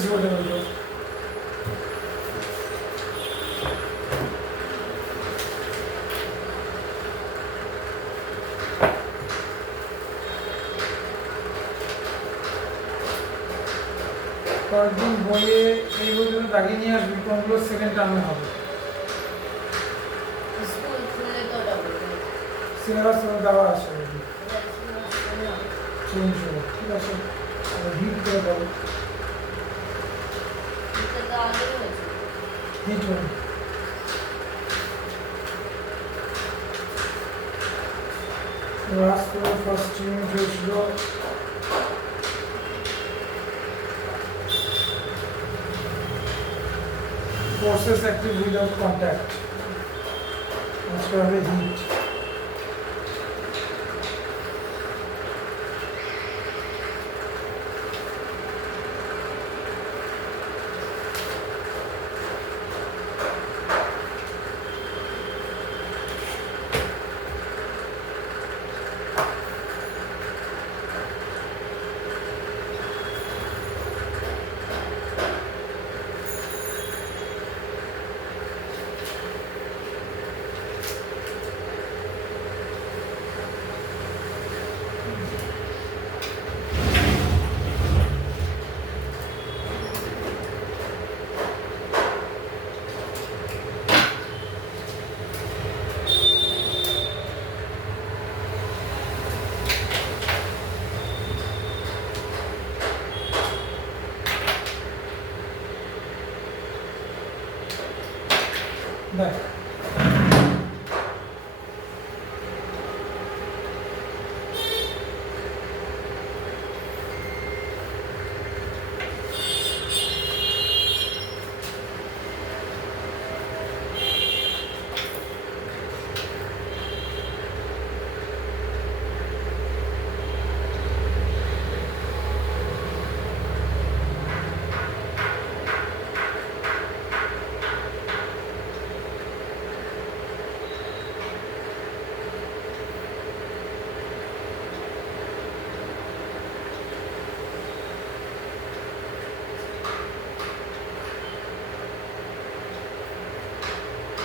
বেশি বলে বলবো। কয়েকদিন বইয়ে এই বইগুলো দাগিয়ে নিয়ে আসবি, কোনগুলো সেকেন্ড টার্মে হবে। সিলেবাস দেওয়া আছে, চেঞ্জ হবে, ঠিক আছে। হিট করে দেবো, হিট হবে। লাস্ট ফার্স্ট ইউনিট হয়েছিল forces active without contact, আজকে হবে হিট। দেখ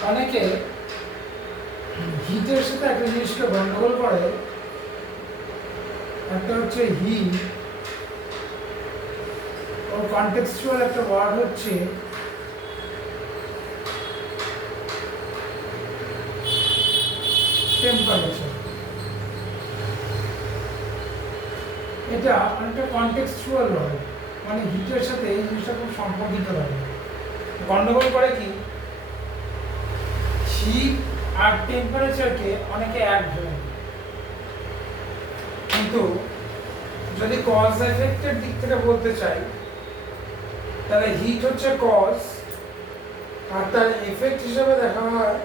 অনেকে হিটের সাথে একটা জিনিসকে গন্ডগোল করে। একটা হচ্ছে হিট, ওর কনটেক্সচুয়াল একটা ওয়ার্ড হচ্ছে টেম্পারেচার। এটা অনেকটা কনটেক্সচুয়াল ওয়ার্ড, মানে হিটের সাথে এই জিনিসটা খুব সম্পর্কিত থাকে। গন্ডগোল করে কি, হিট আর টেম্পারেচারকে অনেকে এক ধরে, কিন্তু যদি কজ এফেক্টের দিক থেকে বলতে চাই তাহলে হিট হচ্ছে কজ, আর তার এফেক্ট হিসেবে দেখা হয়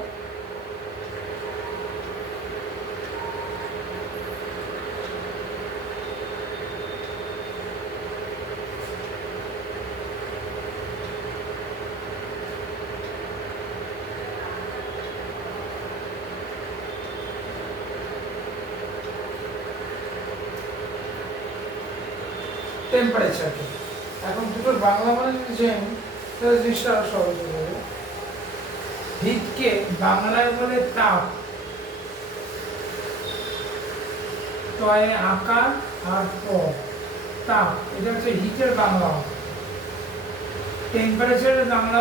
টেম্পারেচারকে। এখন দুটোর বাংলা মানে যদি জানি তাহলে জিনিসটা আরো সহজ হয়ে যাবে। হিটকে বাংলায় বলে তাপ, তয়ে আকার আর প, তাপ। এটা হচ্ছে হিটের বাংলা। টেম্পারেচারের বাংলা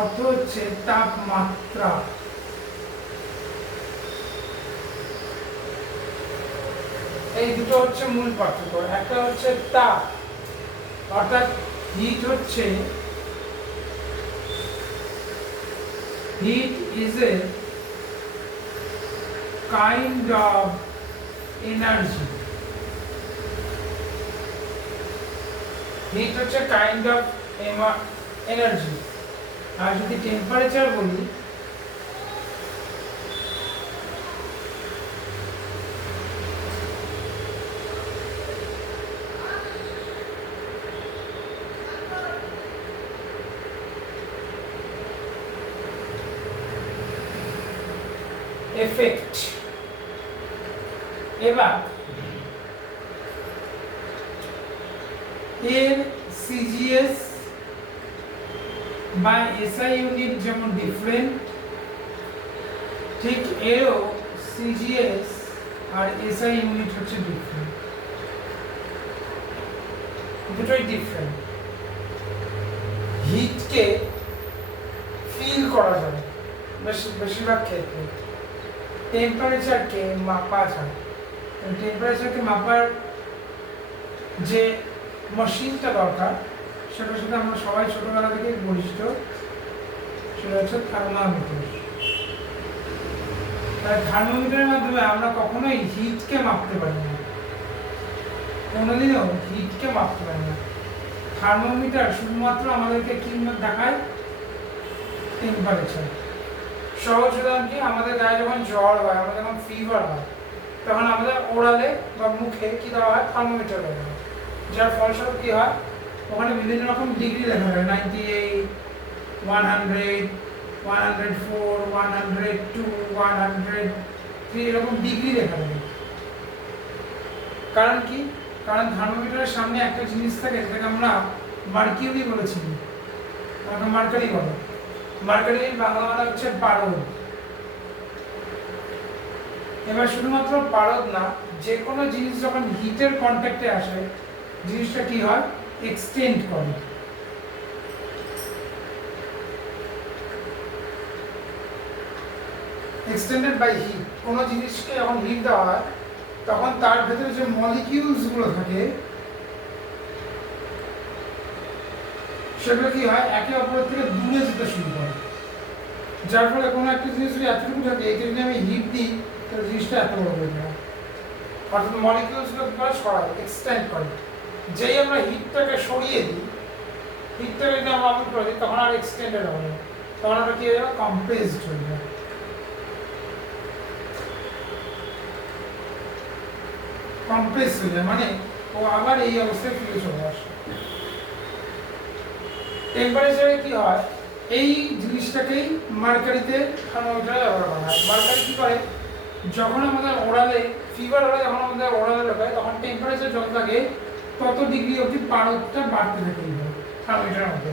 অর্থ হচ্ছে তাপমাত্রা। এই দুটো হচ্ছে মূল পার্থক্য। একটা হচ্ছে তাপ, অর্থাৎ হিট হচ্ছে, heat is a kind of energy. Heat হচ্ছে কাইন্ড অফ এনার্জি। আর যদি টেম্পারেচার বলি, এফেক্ট। এবার এর সিজিএস বা এসআই ইউনিট যেমন ডিফারেন্ট, ঠিক এরও সিজিএস আর এসআই ইউনিট হচ্ছে ডিফারেন্ট, দুটোই ডিফারেন্ট। হিটকে ফিল করা যায় বেশিরভাগ ক্ষেত্রে, টেম্পারেচারকে মাপা যায়। টেম্পারেচারকে মাপার যে মেশিনটা দরকার সেটার সাথে আমরা সবাই ছোটবেলা থেকে পরিচিত, সেটা হচ্ছে থার্মোমিটার। থার্মোমিটারের মাধ্যমে আমরা কখনোই হিটকে মাপতে পারি না, কোনোদিনও হিটকে মাপতে পারি না। থার্মোমিটার শুধুমাত্র আমাদেরকে কি দেখায়? টেম্পারেচার। সহজ উদাহরণ কি, আমাদের গায়ে যখন জ্বর হয়, আমাদের যখন ফিভার হয়, তখন আমাদের ওরালে বা মুখে কি দেওয়া হয়? থার্মোমিটার দেওয়া হয়। যার ফলস্বরূপ কি হয়? ওখানে বিভিন্ন রকম ডিগ্রি লেখা হয়, 98, 100, 104, 102, 103 এরকম ডিগ্রি লেখা থাকে। কারণ কি? কারণ থার্মোমিটারের সামনে একটা জিনিস থাকে যেটাকে আমরা মার্কিউরি বলেছি, মার্কারি বলে। মার্কারির বাংলা মানে হচ্ছে পারদ। এবার শুধুমাত্র পারদ না, যে কোনো জিনিস যখন হিটের কন্ট্যাক্টে আসে, জিনিসটা কি হয়? এক্সটেন্ড করে। Extended by heat. কোনো জিনিসকে যখন হিট দেওয়া হয় তখন তার ভেতরে যে মলিকিউলস গুলো থাকে সেগুলো কি হয়? একে অপরের থেকে দূরে যেতে শুরু করে। যার ফলে কোনো একটা জিনিস যদি এতটুকু থাকে, একে যদি আমি হিট দিই তাহলে জিনিসটা এত বড় হয়ে যায়। অর্থাৎ মলিকিউলস গুলো কি করে? সরায়, এক্সটেন্ড করে। যেই আমরা হিটটাকে সরিয়ে দিই, হিটটাকে যদি আমরা অফ করে দিই, তখন আর এক্সটেন্ডেড হবে না, তখন আমরা কি হয়ে যাবে? কম্প্রেসড হয়ে যাবে। কম্প্রেস হয়ে যায় মানে ও আবার এই অবস্থায় ফিরে চলে আসে। টেম্পারেচারে কি হয়? এই জিনিসটাকেই মার্কারিতে থার্মোমিটারে ব্যবহার করা হয়। মার্কারি কি করে? যখন আমাদের ওরালে ফিভার হলে, যখন আমাদের ওরালে লাগায়, তখন টেম্পারেচার যত থাকে তত ডিগ্রি অবধি পারদটা বাড়তে থাকে থার্মোমিটারের মধ্যে।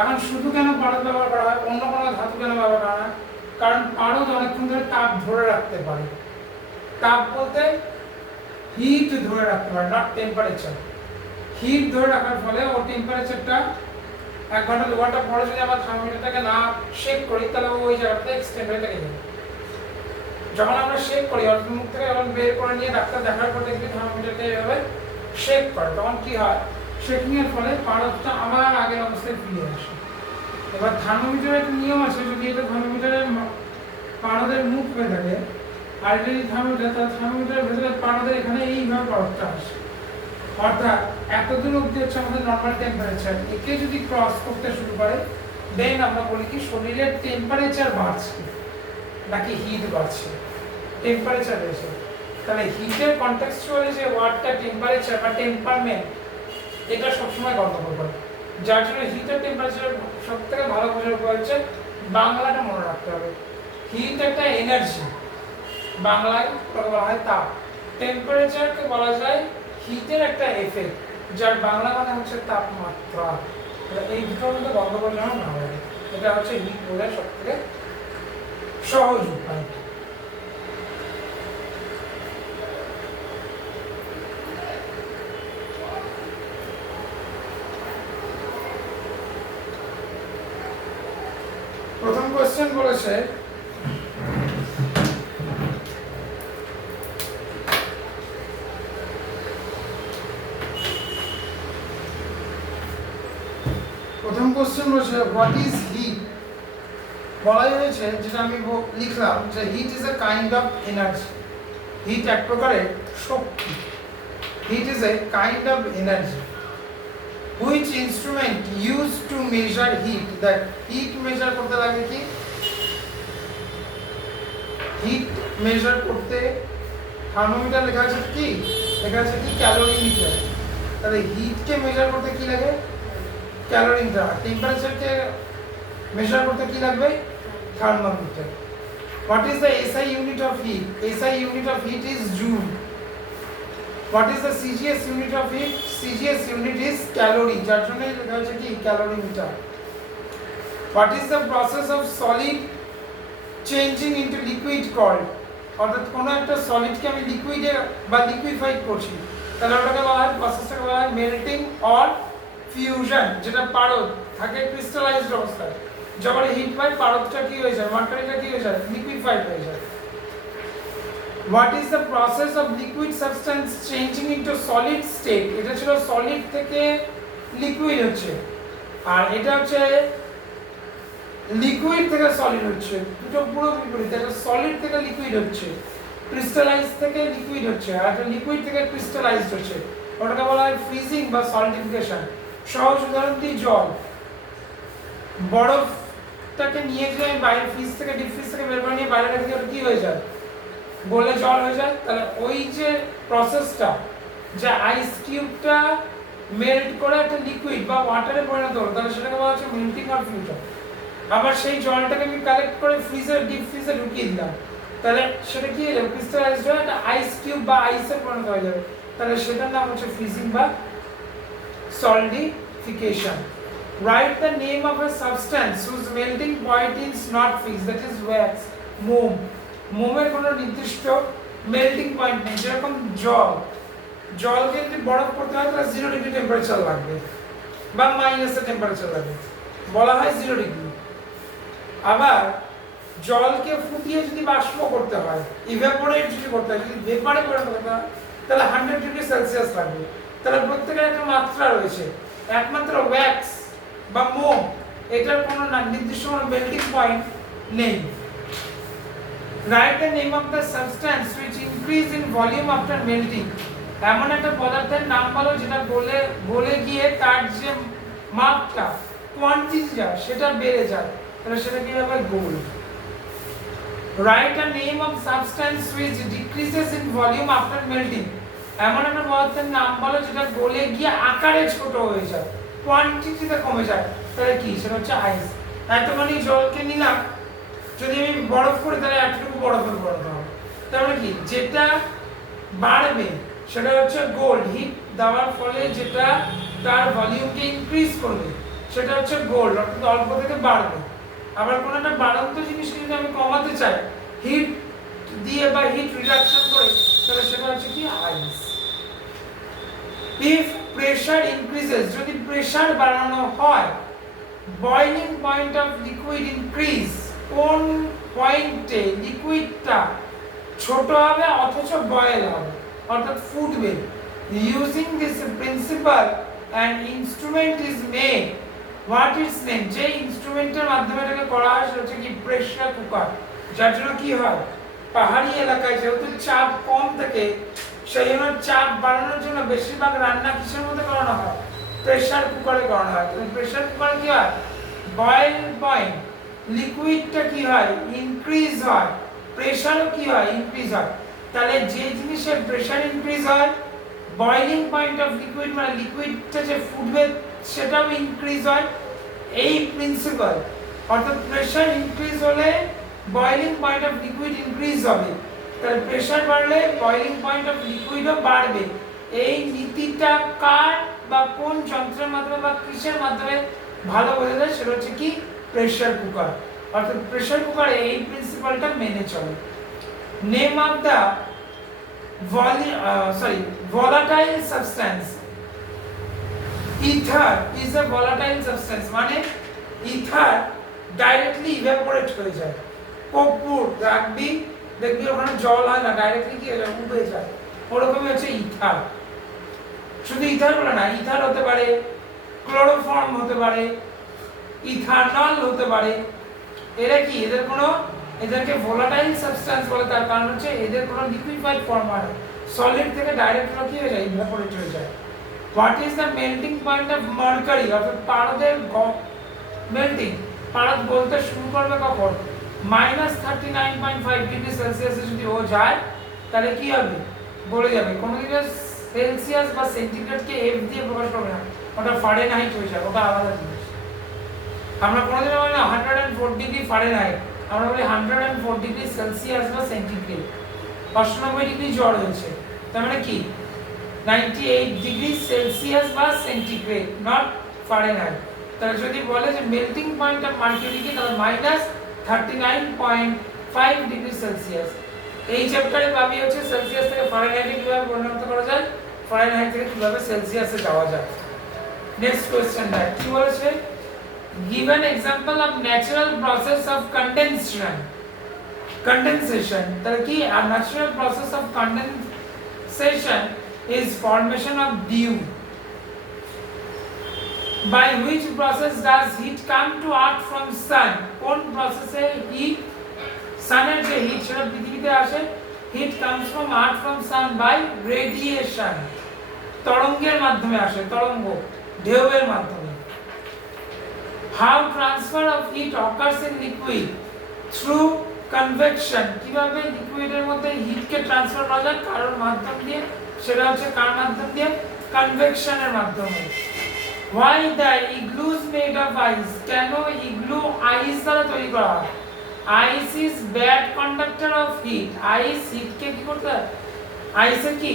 এখন শুধু কেন পারদ ব্যবহার করা হয়, অন্য কোনো ধাতু কেন ব্যবহার করা হয়? কারণ পারদ অনেকক্ষণ ধরে তাপ ধরে রাখতে পারে। তাপ বলতে হিট ধরে রাখতে পারে, নট টেম্পারেচার। হিট ধরে রাখার ফলে ও টেম্পারেচারটা 1 ঘন্টা 2 ঘন্টা পরে যদি আমরা থার্মোমিটারটাকে না শেক করি, তাহলে ওই জায়গাটাতে এক্সটেন্ড হয়ে থেকে যাবে। যখন আমরা শেক করি, অর্থাৎ মুখ থেকে যখন বের করে নিয়ে ডাক্তার দেখার পর দেখবি থার্মোমিটারকে এভাবে শেক করে, তখন কি হয়? শেকিং এর ফলে পারদটা আবার আগের অবস্থায় ফিরে আসে। এবার থার্মোমিটারের একটা নিয়ম আছে, যদি এটা থার্মোমিটারের পারদের মুখ হয়ে থাকে আর এটা যদি থার্মোমিটার, তাহলে থার্মোমিটারের ভেতরে পারদের এখানে এইভাবে পারদটা আসে। অর্থাৎ এতদূর অবধি হচ্ছে আমাদের নর্মাল টেম্পারেচার। একে যদি ক্রস করতে শুরু করে, দেন আমরা বলি কি শরীরের টেম্পারেচার বাড়ছে নাকি হিট বাড়ছে। টেম্পারেচার বেড়েছে। তাহলে হিটের কনটেক্সচুয়ালি যে ওয়ার্ডটা টেম্পারেচার বা টেম্পারমেন্ট, এটা সবসময় গন্ডগোল করে। যার জন্য হিটের টেম্পারেচার সব থেকে ভালো বোঝার উপায় হচ্ছে বাংলাটা মনে রাখতে হবে। হিট একটা এনার্জি, বাংলায় বলা হয় তাপ। টেম্পারেচারকে বলা যায় হিটের একটা এফেক্ট, যার বাংলা মানে হচ্ছে তাপমাত্রা। এই দুটোর মধ্যে গন্ডগোল যেন না হয়, এটা হচ্ছে হিট বোঝার সব থেকে সহজ উপায়। প্রথম কোশ্চেন বলেছে হোয়াট ইজ হিট। বলাই হয়েছে, যেটা আমি লিখলাম, যে heat is a kind of energy. Heat এক প্রকারের শক্তি। Heat is a kind of energy. Which instrument use to measure heat. That heat measure করতে লাগে কি? হিট মেজার করতে থার্মোমিটার লেখা আছে কি? লেখা আছে কি? ক্যালোরিমিটার। তাহলে হিটকে মেজার করতে কি লাগে? ক্যালোরিমিটার। টেম্পারেচারকে মেজার করতে কি লাগবে? Thermometer. What is the SI unit of heat? SI unit of heat is joule. What is the CGS unit of heat? CGS unit is calorie. যার জন্য লেখা আছে কি? Calorimeter. What is the process of solid changing into liquid called? অর্থাৎ কোনো একটা সলিডকে আমি লিকুইডে বা লিকুইফাইড করছি, তাহলে ওটাকে বলা হয়, প্রসেসটাকে বলা হয় মেল্টিং অর ফিউশন। যেটা পারদ থাকে ক্রিস্টালাইজড অবস্থায়, যখন হিট পাই পারদটা কি হয়ে যায়, মার্কারিটা কি হয়ে যায়, লিকুইফাইড হয়ে যায়। What is the process of liquid substance changing into solid state? এটা ছিল সলিড থেকে লিকুইড হচ্ছে, আর এটা হচ্ছে লিকুইড থেকে সলিড হচ্ছে, দুটো পুরো বিপরীত। এটা সলিড থেকে লিকুইড হচ্ছে, ক্রিস্টালাইজ থেকে লিকুইড হচ্ছে, আর একটা লিকুইড থেকে ক্রিস্টালাইজড হচ্ছে। ওটাকে বলা হয় ফ্রিজিং বা সলিডিফিকেশন। সহজ উদাহরণ দিই, জল। বরফটাকে নিয়ে গিয়ে আমি বাইরে ফ্রিজ থেকে ডিপ ফ্রিজ থেকে বের করে নিয়ে বাইরে রেখে দিলে কি হয়ে যায়, গলে জল হয়ে যায়। তাহলে ওই যে প্রসেসটা, যে আইস কিউবটা মেল্ট করে একটা লিকুইড বা ওয়াটারে পরিণত হলো, তাহলে সেটাকে বলা হচ্ছে মেল্টিং অর ফিউশন। আবার সেই জলটাকে আমি কালেক্ট করে ফ্রিজের ডিপ ফ্রিজে ঢুকিয়ে দিলাম, তাহলে সেটা কি হয়ে যাবে, ক্রিস্টালাইজড হয়ে একটা আইস কিউব বা আইসে পরিণত হয়ে যাবে। তাহলে সেটার নাম হচ্ছে ফ্রিজিং বা solidification. Write the name of a substance whose melting point is not fixed, that is wax, মোম। মোমের কোনো নির্দিষ্ট মেল্টিং পয়েন্ট নেই। যেরকম জলকে যদি বরফ করতে হয় তাহলে 0 ডিগ্রি টেম্পারেচার লাগবে বা মাইনাসের টেম্পারেচার লাগবে, বলা হয় 0 ডিগ্রি। আবার জলকে ফুটিয়ে যদি বাষ্প করতে হয়, ইভাপোরেট যদি করতে হয়, যদি ভেপারে পরিণত করতে হয়, তাহলে 100 ডিগ্রি সেলসিয়াস লাগবে। তাহলে প্রত্যেকের একটা মাত্রা রয়েছে। একমাত্র ওয়্যাক্স বা মোম, এটার কোনো নির্দিষ্ট কোনো মেল্টিং পয়েন্ট নেই। Write the name of the substance which increase in volume after melting. এমন একটা পদার্থের নাম বলো যেটা গলে গিয়ে তার যে মাপটা, কোয়ান্টিটিটা, সেটা বেড়ে যায়, তাহলে সেটা কি হবে, gold. Write a name of substance which decreases in volume after melting. এমন একটা পদার্থের নাম বলো যেটা গলে গিয়ে আকারে ছোট হয়ে যায়, কোয়ান্টিটিতে কমে যায়, তাহলে কি, সেটা হচ্ছে আইস। এতখানি জলকে নিলাম, যদি আমি বরফ করি তাহলে এতটুকু বরফের পরিণত হবে। তার মানে কি, যেটা বাড়বে সেটা হচ্ছে গোল্ড। হিট দেওয়ার ফলে যেটা তার ভলিউমকে ইনক্রিজ করবে সেটা হচ্ছে গোল্ড, অর্থাৎ অল্প থেকে বাড়বে। আবার কোনো একটা বাড়ন্ত জিনিসকে যদি আমি কমাতে চাই হিট দিয়ে বা হিট রিডাকশন করে, তাহলে সেটা হচ্ছে কি, আইস। If pressure increases, যদি প্রেসার বাড়ানো হয়, boiling point of liquid increase, কোন পয়েন্টে লিকুইডটা ছোট হবে অথচ বয়েল হবে, অর্থাৎ ফুটবে। Using this principal an instrument is made. What is name, যে ইনস্ট্রুমেন্টের মাধ্যমে এটাকে করা হয় সেটা হচ্ছে কি, প্রেসার কুকার। যার জন্য কি হয়, পাহাড়ি এলাকায় যেহেতু চাপ কম থাকে, সেই জন্য চাপ বাড়ানোর জন্য বেশিরভাগ রান্না কিসের মধ্যে করানো হয়, প্রেসার কুকারে করানো হয়। প্রেসার কুকারে কি হয়, বয়েল পয়েন্ট, লিকুইডটা কি হয়, ইনক্রিজ হয়, প্রেসারও কি হয়, ইনক্রিজ হয়। তাহলে যে জিনিসের প্রেসার ইনক্রিজ হয়, বয়েলিং পয়েন্ট অফ লিকুইড মানে লিকুইডটা যে ফুটবে সেটাও ইনক্রিজ হয়। এই প্রিন্সিপাল, অর্থাৎ প্রেসার ইনক্রিজ হলে boiling point of liquid increase হবে, তাহলে প্রেসার বাড়লে বয়েলিং পয়েন্ট অফ লিকুইডও বাড়বে। এই নীতিটা কার বা কোন যন্ত্রের মাধ্যমে বা কিসের মাধ্যমে ভালো বোঝা যায়, সেটা হচ্ছে কি, প্রেসার কুকার। অর্থাৎ প্রেসার কুকারে এই প্রিন্সিপালটা মেনে চলে। Name of the volatile substance. Ether is a volatile substance, মানে ইথার ডাইরেক্টলি ইভাপোরেট হয়ে যায়। কর্পূর রাখবি, দেখবি ওখানে জল হয় না, ডাইরেক্টলি কি হয়ে যায়, উবে যায়। ওরকমই হচ্ছে ইথার। শুধু ইথার বলে না, ইথার হতে পারে, ক্লোরোফর্ম হতে পারে, ইথানল হতে পারে। এরা কি, এদেরকে ভোলাটাইল সাবস্টেন্স বলে, তার কারণ হচ্ছে এদের কোনো লিকুইফাইড ফর্ম হয় না, সলিড থেকে ডাইরেক্ট কি হয়ে যায়, ইভাপোরেট হয়ে যায়। What is the melting point of mercury, অর্থাৎ পারদের মেল্টিং, পারদ বলতে শুরু করবে কখন, -39.5 ডিগ্রি সেলসিয়াসে যদি ও যায় তাহলে কি হবে, বলে যাবে। কোনোদিকে সেলসিয়াস বা সেন্টিগ্রেডকে এফ দিয়ে প্রকাশ করবে না, ওটা ফারেনহাইট হয়ে যায়, ওটা আলাদা জিনিস। আমরা কোনোদিন বলি না 104 ডিগ্রি ফারেনহাইট, আমরা বলি 104 ডিগ্রি সেলসিয়াস বা সেন্টিগ্রেড। 95 ডিগ্রি জ্বর হয়েছে, তার মানে কি 98 ডিগ্রি সেলসিয়াস বা সেন্টিগ্রেড, নট ফারেনহাইট। তাহলে যদি বলে যে মেল্টিং পয়েন্ট অফ মার্কিউরি কি, তাহলে -39.5 ডিগ্রি সেলসিয়াস। এই চ্যাপ্টারে পাবি হচ্ছে সেলসিয়াস থেকে ফারেনহাইটে কিভাবে পরিণত করা যায়, ফারেনহাইট থেকে কিভাবে সেলসিয়াসে যাওয়া যায়। নেক্সট কোশ্চেন দেখ কি বলেছে, give an example of natural process of condensation তাহলে কি, a natural process of condensation is formation of dew. By which process does heat come to earth from sun? কোন প্রসেসে হিট, সানের যে হিট সেটা পৃথিবীতে আসে, hit comes from earth from sun by radiation, তরঙ্গের মাধ্যমে আসে, তরঙ্গ ঢেউয়ের মাধ্যমে। How transfer of heat occurs in liquid? Through convection, কিভাবে লিকুইডের মধ্যে হিটকে ট্রান্সফার করা যায়, কারোর মাধ্যম দিয়ে, সেটা হচ্ছে কার মাধ্যম দিয়ে, কনভেকশনের মাধ্যমে। Why the igloo is made of ice? কেন ইগলু আইস দ্বারা তৈরি করা হয়? Ice is bad conductor of heat. আইস হিটকে কি করতে হয়, আইসে কি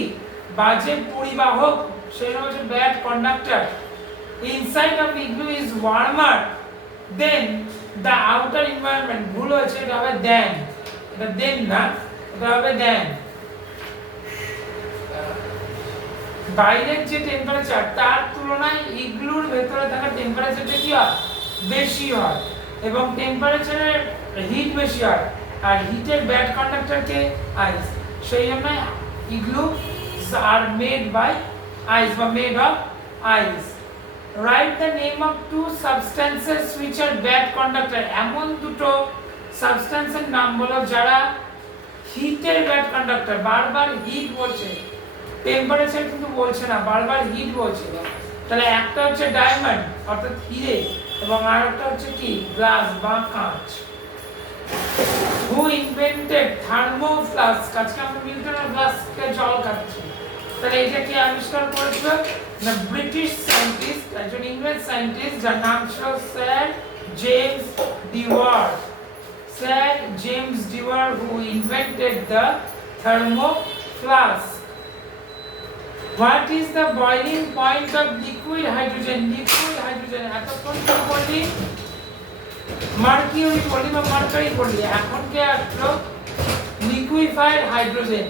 বাজে পরিবাহক, সেটা হচ্ছে bad conductor. Inside of igloo is warmer than the outer environment. ভুল হয়েছে, এটা হবে দেন, এটা দেন না, এটা হবে দেন। বাইরের যে টেম্পারেচার তার তুলনায় ইগলুর ভেতরে থাকা টেম্পারেচারটা কি হয়, বেশি হয়, এবং টেম্পারেচারের হিট বেশি হয়, আর হিটের ব্যাড কন্ডাক্টর কে, আইস। সেই জন্য igloo are made by ice বা made of ice. Write the name of two substances which are bad conductor. এমন দুটো সাবস্টেন্সের নাম বলো যারা হিটের ব্যাড কন্ডাক্টর। বারবার হিট বলছে, টেম্পারেচার কিন্তু বলছে না, বারবার হিট বলছে। তাহলে একটা হচ্ছে ডায়মন্ড অর্থাৎ হিরে, এবং আরেকটা হচ্ছে কি, গ্লাস বা কাঁচ। Who invented thermoflask? আজকে আমরা মিল্টনের ফ্লাস্কে জল খাচ্ছি, তাহলে এটা কি আবিষ্কার করেছিল, না ব্রিটিশ সায়েন্টিস্ট, একজন ইংরেজ সায়েন্টিস্ট যার নাম ছিল sir James Dewar. Sir James Dewar who invented the thermoflask. What is the boiling point of liquid hydrogen? Liquid hydrogen এতক্ষণ কি বললি, মার্কিউরি বললি বা মার্কারি বললি, এখন কি আসলো লিকুইফাইড হাইড্রোজেন।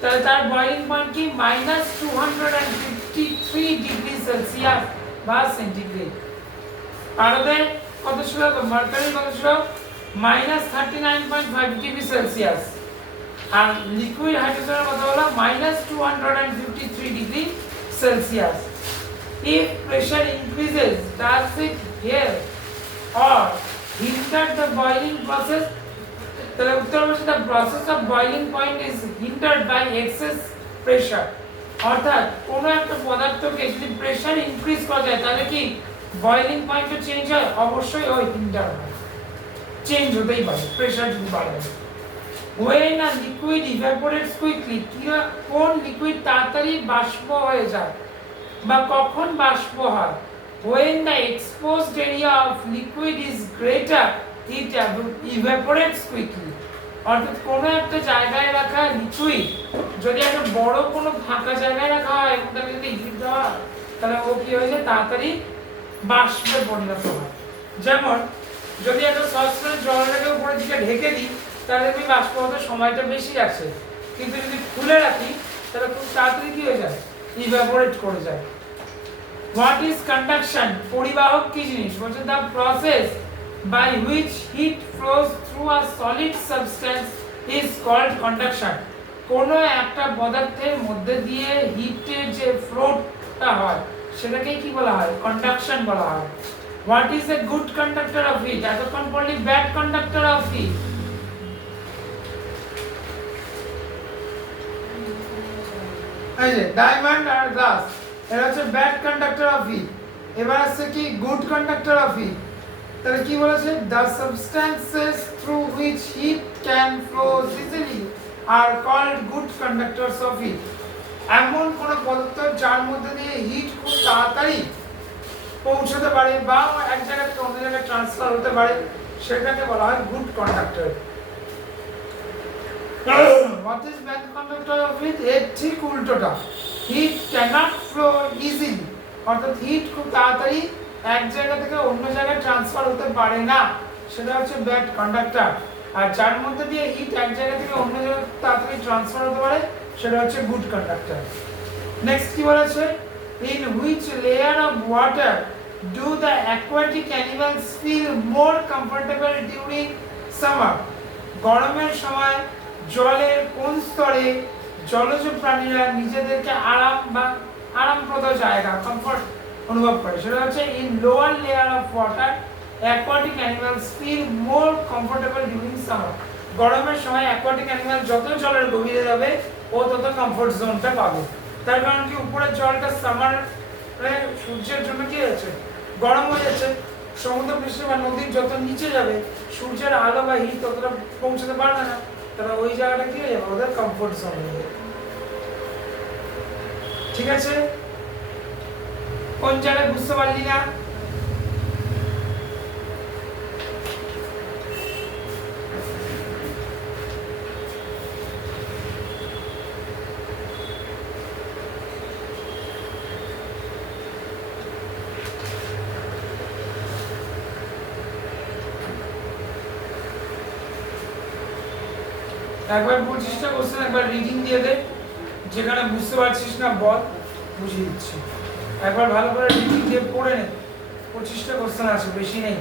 তাহলে তার বয়লিং পয়েন্ট কি, -253 ডিগ্রি সেলসিয়াস বা সেন্টিগ্রেড। আরবে কত ছিল, মার্কারি কত ছিল, -39.5 ডিগ্রি সেলসিয়াস, আর লিকুইড হাইড্রোজেনের কথা হলো -253 degree Celsius. If pressure increases, does it help or hinder the boiling process? তাহলে উত্তর হচ্ছে the process of boiling point is hindered by excess pressure. অর্থাৎ কোন একটা পদার্থকে যদি প্রেসার ইনক্রিজ করা যায় তাহলে কি বয়লিং পয়েন্টও চেঞ্জ হয়, অবশ্যই ওই হিন্ডার হয়, চেঞ্জ হতেই পারে প্রেসার যদি বাড়ে। When a liquid evaporates quickly, কোন লিকুইড তাড়াতাড়ি বাষ্প হয়ে যায় বা কখন বাষ্প হয়? When the exposed area of liquid is greater, it evaporates quickly. অর্থাৎ কোন একটা জায়গায় রাখা লিকুইড যদি একটা বড় কোনো ফাঁকা জায়গায় রাখা হয় এবং তাকে যদি হিট দেওয়া হয় তাহলে ও কি হয়ে যায়, তাড়াতাড়ি বাষ্পে পরিণত হয়। যেমন যদি একটা সসপ্যানে জলটাকে উপরে দিকে ঢেকে দিই তাহলে আমি বাষ্প হতে সময়টা বেশি আছে, কিন্তু যদি খুলে রাখি তাহলে খুব তাড়াতাড়ি কি হয়ে যায়, ইভাপোরেট করে যায়। What is conduction? পরিবাহক কি জিনিস? বলছে the process by which heat flows through a solid substance is called conduction. কোন একটা পদার্থের মধ্যে দিয়ে হিটের যে ফ্লোটা হয় সেটাকে কি বলা হয়, কন্ডাকশন বলা হয়। What is a good conductor of heat? এতক্ষণ পড়লি ব্যাড কন্ডাক্টর অফ হিট। এই যে ডায়মন্ড আর গ্লাস এরা হচ্ছে ব্যাড কন্ডাক্টর অফ হিট। এবার আছে কি গুড কন্ডাক্টর অফ হিট। তাহলে কি বলেছে, the substances through which heat can flow easily are called good conductors of heat. এমন কোন পদার্থ যার মধ্যে দিয়ে হিট খুব তাড়াতাড়ি পৌঁছতে পারে বা এক জায়গা থেকে অন্য জায়গায় ট্রান্সফার হতে পারে সেটাকে বলা হয় good conductor. What is bad conductor of heat? এর ঠিক উল্টোটা, হিট cannot flow easily, অর্থাৎ হিট খুব তাড়াতাড়ি এক জায়গা থেকে অন্য জায়গায় ট্রান্সফার হতে পারে না, সেটা হচ্ছে ব্যাড কন্ডাক্টর। আর যার মধ্যে দিয়ে হিট এক জায়গা থেকে অন্য জায়গায় তাড়াতাড়ি ট্রান্সফার হতে পারে সেটা হচ্ছে গুড কন্ডাক্টর। নেক্সট কি বলেছে, in which layer of water do the aquatic animals feel more comfortable during summer? গরমের সময় জলের কোন স্তরে জলজ প্রাণীরা নিজেদেরকে আরামপ্রদ জায়গা কমফর্ট অনুভব করে? সেটা হচ্ছে in lower layer of water aquatic animals feel more comfortable during summer. গরমের সময় অ্যাকোয়াটিক অ্যানিমাল যত জলের গভীরে যাবে ও তত কমফোর্ট জোনটা পাবে। তার কারণ কি, উপরের জলটা সামারে সূর্যের জন্য কি হয়েছে, গরম হয়ে যাচ্ছে। সমুদ্র পৃষ্ঠ বা নদীর যত নিচে যাবে সূর্যের আলো বা হিট ততটা পৌঁছাতে পারবে না, তারা ওই জায়গাটা কি হয়ে যাবে, ওদের কমফোর্ট জোন হয়ে যাবে। ঠিক আছে, কোন জায়গায় বুঝতে পারলি না? একবার 25টা কোশ্চেন একবার রিডিং দিয়ে দে, যেখানে বুঝতে পারছিস না বল, বুঝিয়ে দিচ্ছি। একবার ভালো করে রিডিং দিয়ে পড়ে নে, 25টা কোশ্চেন আছে, বেশি নেই।